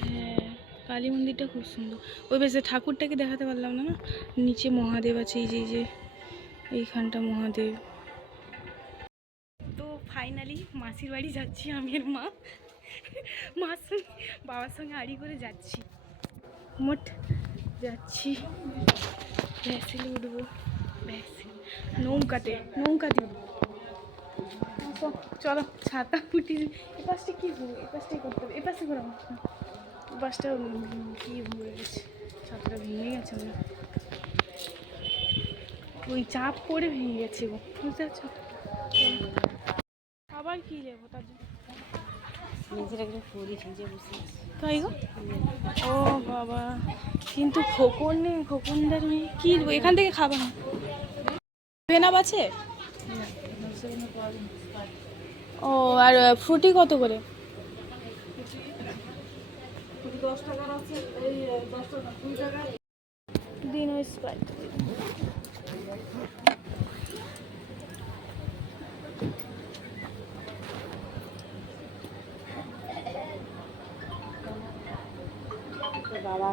হ্যাঁ, কালী মন্দিরটা খুব সুন্দর। ওই বেশে ঠাকুরটাকে দেখাতে পারলাম না। নিচে মহাদেব আছে, এই যে এইখানটা মহাদেব। তো ফাইনালি মাসির বাড়ি যাচ্ছি আমি আর মা। মার সঙ্গে বাবার সঙ্গে আড়ি করে যাচ্ছি, মোট যাচ্ছি। ভ্যাসেলে উঠবো, নৌকাতে উঠবো। চলো ছাতা ফুটি। এ পাশটা কি হবো, এ পাশটাই করতে হবে, এ পাশে করে আমার বাসটা কি হয়ে গেছে, ছাতাটা ভেঙে গেছে না, ওই চাপ পড়ে ভেঙে গেছে গো, বুঝতে পারছো? আবার কি নেবো তার জন্য তাই গো। ও বাবা, কিন্তু খোকন নেই, খোকনদার মেয়ে কি এখান থেকে খাবো না। ভেনাপ আছে? ও আর ফ্রুটি কত করে? 10 টাকার আছে, এই 10 টাকা 2 টাকা দিন। ওই স্প্রাইট বাবা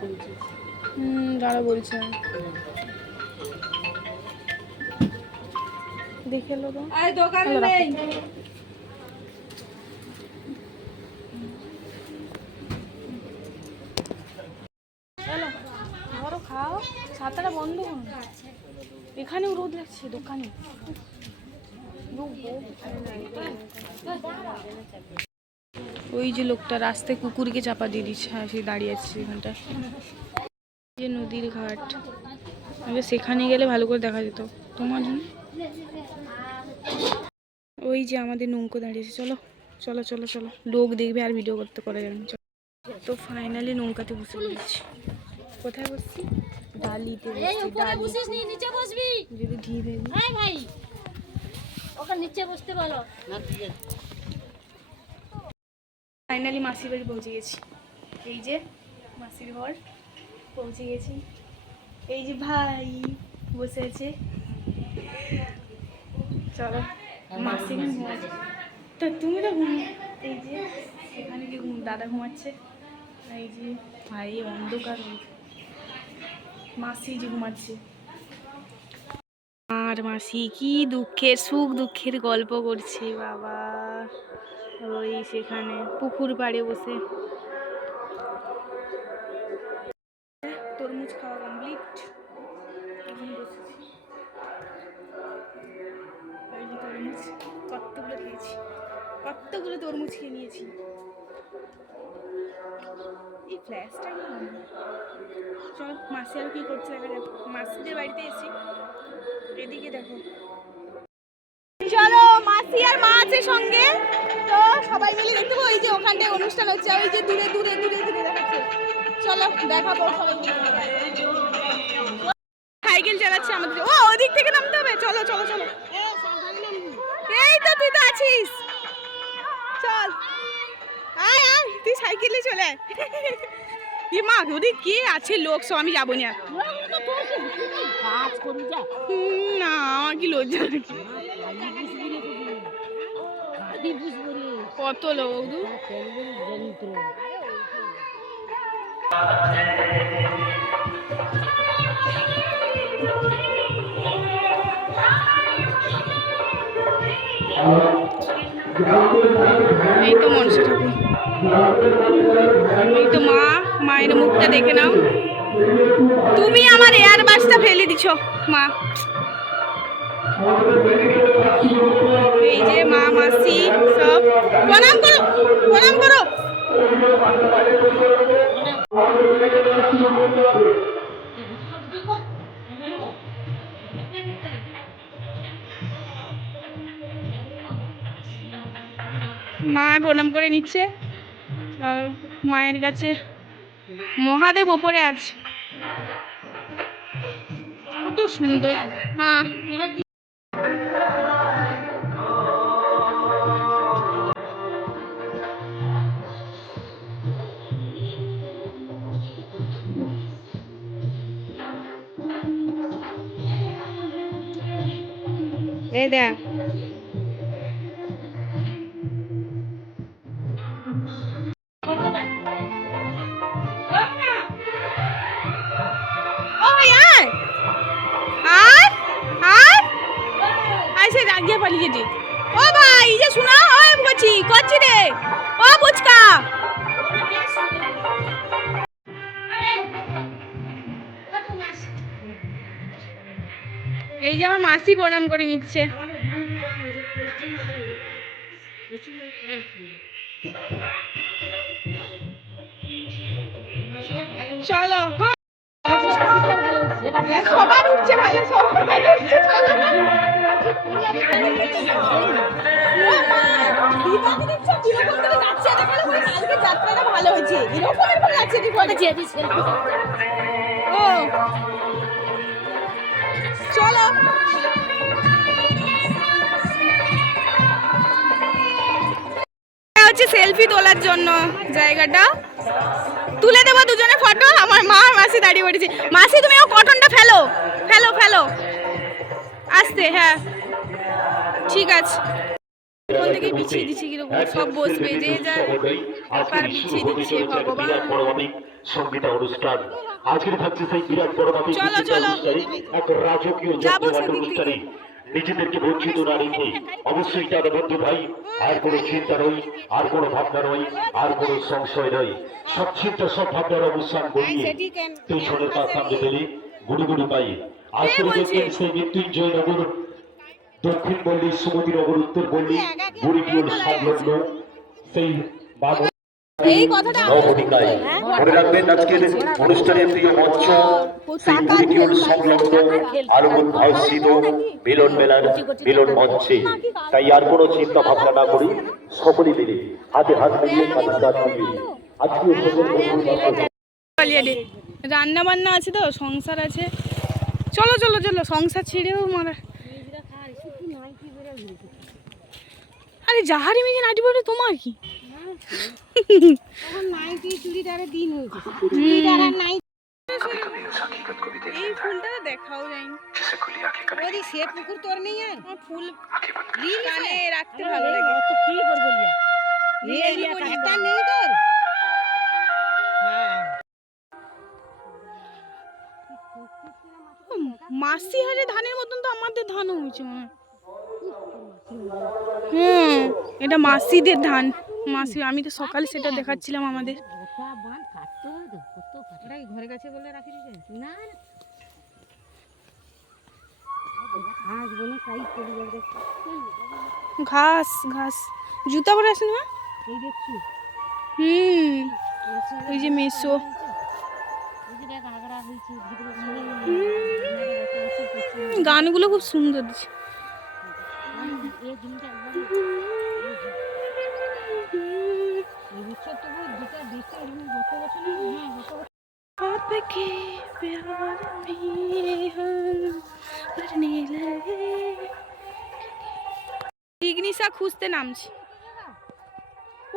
বলছি। দাঁড়া বলছে, দেখে এলো তো দোকানে নেই। চলো ধরো, খাও, ছাতাটা বন্ধ করো। এখানেও রোদ লাগছে দোকানে। ওই যে লোকটা রাস্তায় কুকুরকে চাপা দিয়ে দিচ্ছে, হ্যাঁ সে দাঁড়িয়ে আছে সেখানটা। যে নদীর ঘাট, সেখানে গেলে ভালো করে দেখা যেত তোমার জন্য। ওই যে আমাদের নৌকো দাঁড়িয়েছে, চলো চলো চলো চলো, লোক দেখবে আর ভিডিও করতে করে যাবে। তো ফাইনালি নৌকাতে বসে পড়েছি। কোথায় বসছি? ডালিতে বসছি। নিচে বসবি যদি ঢি ভেবে। ভাই ওখানে নিচে বসতে বলো। ফাইনালি মাসির বাড়ি পৌঁছে গেছি। এই যে মাসির ঘর পৌঁছে গেছি। এই যে ভাই বসে আছে, চলো মাসি ঘুমাচ্ছে। তা তুমি তো এই যে এখানে কি দাদা ঘুমাচ্ছে, এই যে ভাই অন্ধকার, মাসি যে ঘুমাচ্ছে। আর মাসি কি দুঃখের সুখ দুঃখের গল্প করছে বাবা, ওই সেখানে পুকুর পাড়ে বসে। তরমুজ খাওয়া কমপ্লিট, এখন বসেছি। ওই যে তরমুজ কতগুলো খেয়েছি, কতগুলো তরমুজ খেয়ে নিয়েছি। এই ফ্ল্যাশটা কি হবে? চল মাসি আর কি করছে দেখা যাক। মাসিদের বাড়িতে এসেছি, এদিকে দেখো। চলো মাসি আর মা আছে সঙ্গে, তো সবাই মিলে দেখতে পাবো। ওই যে ওখানটায় অনুষ্ঠান হচ্ছে, ওই যে দূরে দূরে দূরে দূরে দেখাচ্ছে। চলো দেখাবো সবাই মিলে। সাইকেল চালাচ্ছে আমাদের, ও ওদিক থেকে নামতে হবে। চলো চলো চলো, এই তো তুই তো আছিস, চল আয় আয়, তুই সাইকেলে চলে আয়। মা ওদিক কি আছে লোক সব, আমি যাবো না। না আমার কি লজ্জা লাগে, কত লোক। এই তো মনসা ঠাকুর, এই তো মা, মায়ের মুখটা দেখে নাও। তুমি আমার এয়ার বাসটা ফেলে দিছো মা। এই যে মা মাসি সব প্রণাম করো, প্রণাম করো। মা প্রণাম করে নিচ্ছে, আর মায়ের কাছে মহাদেব ওপরে আছে, কত সুন্দর। হ্যাঁ এই দেখ, পালিয়েছে। ও ভাই এই যে শোনা ওই বলছি করছি রে ও বুচকা। এই যে আমার মাসি প্রণাম করে নিচ্ছে। চলো সবার উঠছে ভালো, সবার উঠছে যাত্রাটা ভালো হয়েছে, এরকম এরকম লাগছে ও চলো হচ্ছে সেলফি তোলার জন্য জায়গাটা তুলে দেবো দুজনে ফটো। আমার মা আর মাসি দাঁড়িয়ে পড়েছে। মাসি তুমি ও কটনটা ফেলো ফেলো ফেলো আসতে। হ্যাঁ ঠিক আছে। কোন থেকে বিছিয়ে দিচ্ছে কিরকম সব বসবে যে যা পেপার বিছিয়ে দিচ্ছে ভগবান। সংগীত অনুষ্ঠান আজকে থাকছে সেই বিরাট বড় চলো চলো এক রাজকীয় অনুষ্ঠানে নিজেদেরকে বঞ্চিত না রেখে অবশ্যই তার বন্ধু ভাই আর কোনো চিন্তা নয়, আর কোনো ভাবনা নয়, আর কোনো সংশয় নয়। সব চিন্তা সব ভাবনার অবসান ঘটিয়ে পেছনের তার সামনে পেলে গুড়ি গুড়ি পাই। আজকে দেখবেন সেই মৃত্যুঞ্জয় নগর, দক্ষিণ পল্লী, সুমতি নগর, উত্তর পল্লী, বুড়িটিউল সংলগ্ন সেই এই কথাটা মনে রাখবেন আজকের অনুষ্ঠানের প্রিয় মঞ্চ সেই বুড়িটিউল সংলগ্ন আলোক ভাষিত মিলন মেলার মিলন মঞ্চে। তাই আর কোনো চিন্তা ভাবনা না করি সকলে মিলে হাতে হাত মিলিয়ে কাঁধে কাঁধ মিলিয়ে আজকে রান্না বান্না আছে তো, সংসার আছে। চলো চলো চলো সংসার ছেড়েও মারা। আরে যাহারি মেয়ে নাটি বলে তোমার কি এই ফুলটা দেখাও যায়নি। পুকুর তোর নেই ফুল কানে রাখতে ভালো লাগে। কি করবো নেই তোর মাসি হারে ধানের মতন তো আমাদের ধানও হয়েছে মনে হয়। এটা মাসিদের ধান। মাসি আমি তো সকালে সেটা দেখাচ্ছিলাম আমাদের ঘরে কাছে বলে রাখি না ঘাস ঘাস জুতা পরে আসেন না। ওই যে মেসো গানগুলো খুব সুন্দর দিচ্ছে। জিগনিসা খুঁজতে নামছি।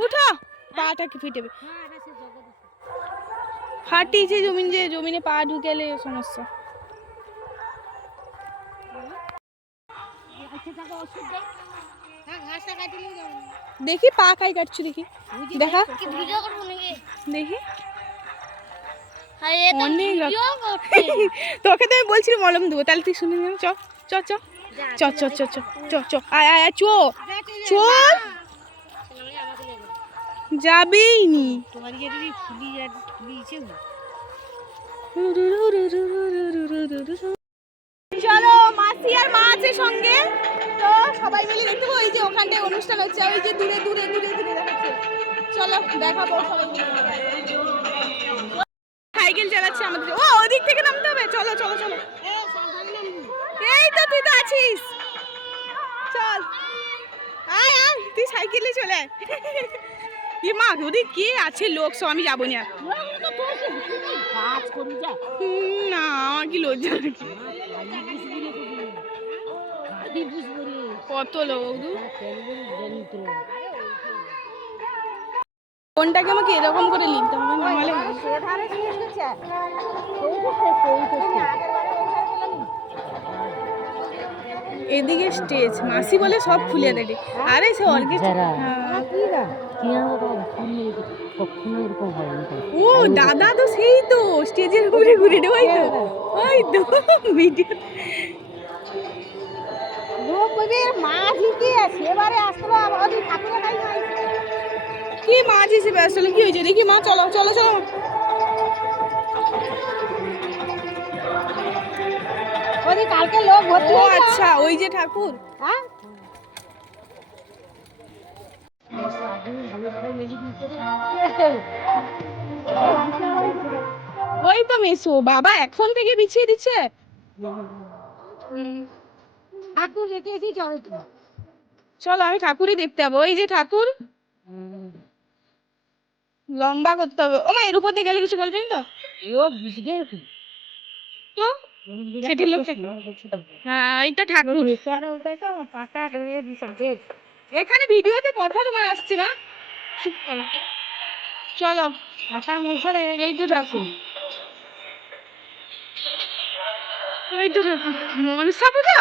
উঠো পাটা কি ফিটেবে। ফাটিছে জমিন, যে জমিনে পা ঢুকেলে সমস্যা। দেখি পা কাই কাটছো দেখি দেখা দেখি। তোকে তো আমি বলছিলাম মলম দেবো, তাহলে তুই শুনে চ চ চ চ চ চ চ চ চ আয় আয় চো চল যাবেই নি। চলো মাসি আর মা আছে সঙ্গে, তো সবাই মিলে দেখতে পাবো। ওই যে ওখানটায় অনুষ্ঠান হচ্ছে, ওই যে দূরে দূরে দূরে দূরে দেখাচ্ছে। চলো দেখাবো সবাই মিলে। সাইকেল চালাচ্ছে আমাদের। ও ওদিক থেকে নামতে হবে। চলো চলো চলো। এই তো তুই তো আছিস, চল আয় আয় তুই সাইকেলে চলে আয়। কি মা ওদিক কি আছে লোক সব, আমি যাবো না। না আমার কি লজ্জা নাকি, কত লোক। কোনটাকে আমাকে এরকম করে লিখতে হবে, নাহলে এদিকে স্টেজ মাসি বলে সব খুলে দেবে। আরে সে অর্কেস্ট্রা। ও দাদা তো সেই তো স্টেজের উপরে ঘুরে দেওয়াই তো, ওই তো ভিডিও লোক ওদের মাঝি কি সেবারে আসলো ওদের ঠাকুরের কাছে কি মাছ হিসেবে আসলে কি হয়েছে দেখি মা, চলো চলো চলো। ওদের কালকে লোক ভর্তি ও হয়েছে। আচ্ছা, ওই যে ঠাকুর। হ্যাঁ ওই তো মেসো, বাবা এখন থেকে বিছিয়ে দিচ্ছে। ঠাকুর যেতে যেতে চলে তো। চলো আমি ঠাকুরই দেখতে যাবো। ওই যে ঠাকুর, লম্বা করতে হবে। ও মা, এর উপর দিয়ে গেলে কিছু বলবেন তো? ও বিশগে তো সেটি লোক, হ্যাঁ এইটা ঠাকুর। সারা ওটাই তো পাকা হয়ে দিছে। এখানে ভিডিওতে কথা তোমার আসছে না? চুপ করো। চলো, পাকা মশারে এই তো ঠাকুর। এই তো ঠাকুর। মনসা পূজা?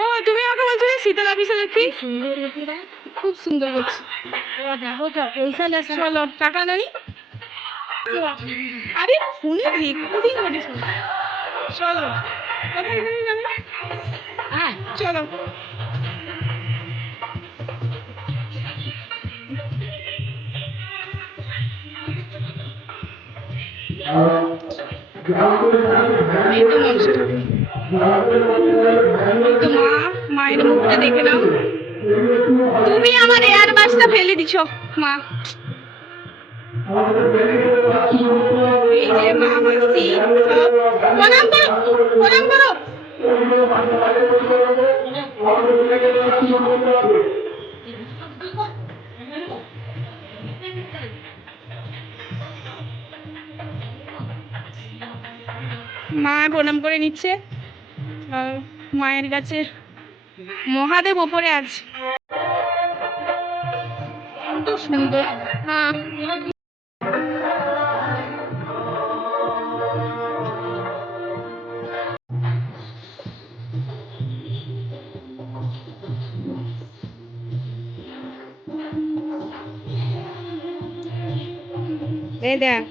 ও তুমি আমাকে বলছিলে শীতলা পিসা দেখি। সুন্দর লোকেরা খুব সুন্দর করছে। দেখো তো এইখানে চলো টাকা নেই। আরে ফোনে রেকর্ডিং করে শোনো। চলো কোথায় এখানে যাবে? হ্যাঁ চলো। এই তো মনসা ঠাকুর। এই তো মা, মায়ের মুখটা দেখে নাও। তুমি আমার এয়ার বাসটা ফেলে দিছো মা। এই যে মা, মাসি সব প্রণাম করো, প্রণাম করো। মা প্রণাম করে নিচ্ছে। আর মায়ের কাছে মহাদেব ওপরে আছে। খুব সুন্দর। হ্যাঁ এই দেখ